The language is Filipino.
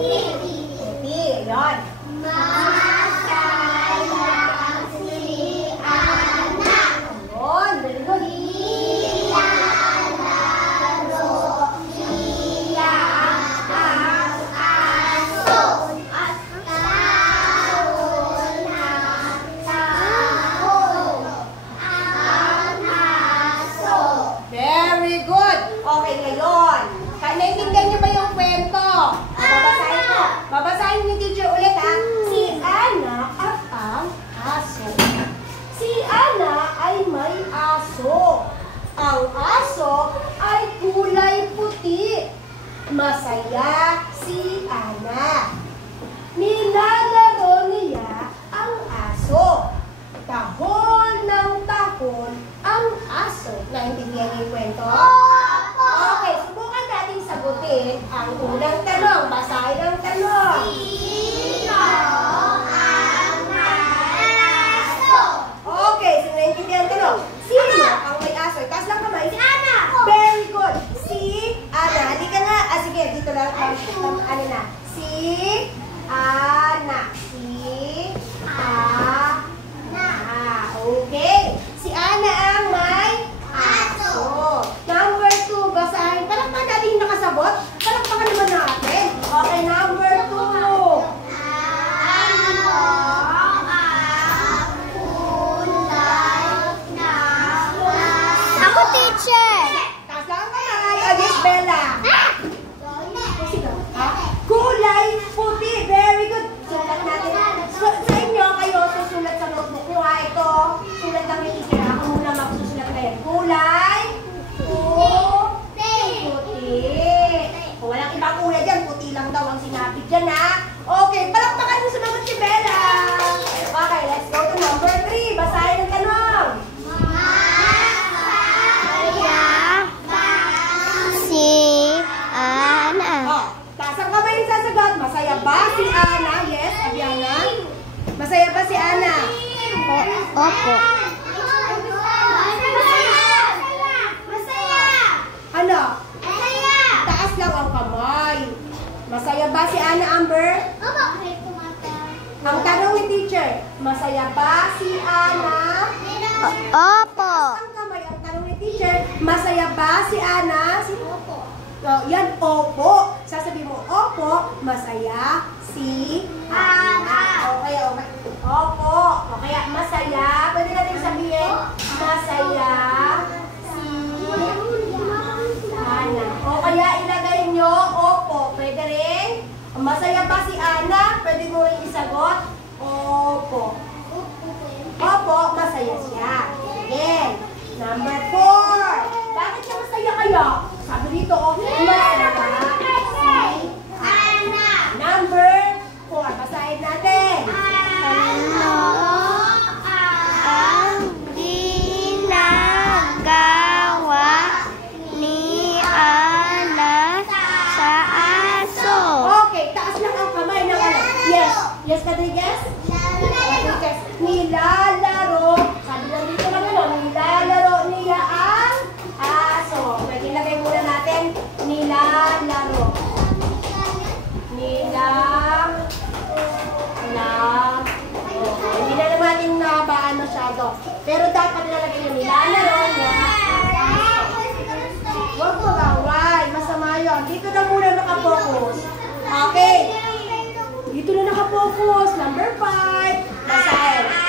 Puti. Ayan. Very good. Okay, ngayon. Naintindihan niyo ba yung kwento? Babasahin ko. Babasahin ni teacher ulit ha. Si Ana at ang aso. Si Ana ay may aso. Ang aso ay kulay puti. Masaya si Ana. Nilalaro niya ang aso. Tahon ng tahon ang aso. Naintindihan niyo yung kwento? Okay, subukan natin sagutin ang unang tanong. Basahin ang tanong. Sino ang aso? Okay, so naintindihan ang tanong. Sino ang may aso? Taas lang kamay. Si Ana. Very good. Si Ana. Hindi ka nga. Sige, dito lang. Ano na? Si Ana. Si Ana. Okay. Si Ana ang may aso. Number 2, basahin. Palakpakan natin yung nakasabot. Palakpakan naman natin. Okay, number 2. Ano ang kulay ng aso? Ako, teacher. Taas lang ang kamay. Yes, Bella. Sino? Ha? Kulay puti. Very good. Sulat natin. Sa inyo, kayo susulat sa notebook nyo ha. Ito, sulat lang yung teacher. Ako muna magsusulat ngayon. Kulay puti. Kung walang ibang kulay dyan, puti lang daw ang sinabi dyan ha. Okay, palakpakan mo sumagot si Bella. Okay, let's go to number 3. Basahin ang tanong. Si Ana. Oh, taas ang kamay yung sasagot. Masaya ba si Ana? Yes, Abiana. Masaya ba si Ana? Opo. Ano? Masaya. Taas lang ang kamay. Masaya ba si Ana, Amber? Opo. Ang tanong ni teacher, masaya ba si Ana? Opo. Ang kamay, ang tanong ni teacher, masaya ba si Ana? Opo. Oh, yan, opo. Sasabihin mo, opo, masaya si Ana. Okay, okay. Opo. O kaya, masaya. Pwede natin sabihin, masaya si Ana. O kaya, ilagay nyo, opo. Pwede rin. Masaya ba si Ana? Pwede mo rin isagot, opo. Opo, masaya siya. Again, number 4. Bakit siya masaya kaya? Sabi dito, masaya si Ana. Number 4. Basahin natin. Ano ang ginagawa ni Ana sa aso? Okay, taas lang ang kamay ng ano. Yes. Yes, Rodriguez? Rodriguez. Nilalaro. Sabi lang dito lang ano, nilalaro niya ang aso. Pwede lagay muna natin, nilalaro. Hindi na naman natin nabaan masyado. Pero dapat nilalagay yung nilalaro niya. Huwag mag-away. Masama yun. Dito na muna nakapokus. Okay. Dito na nakapokus. Number 5. Basahin.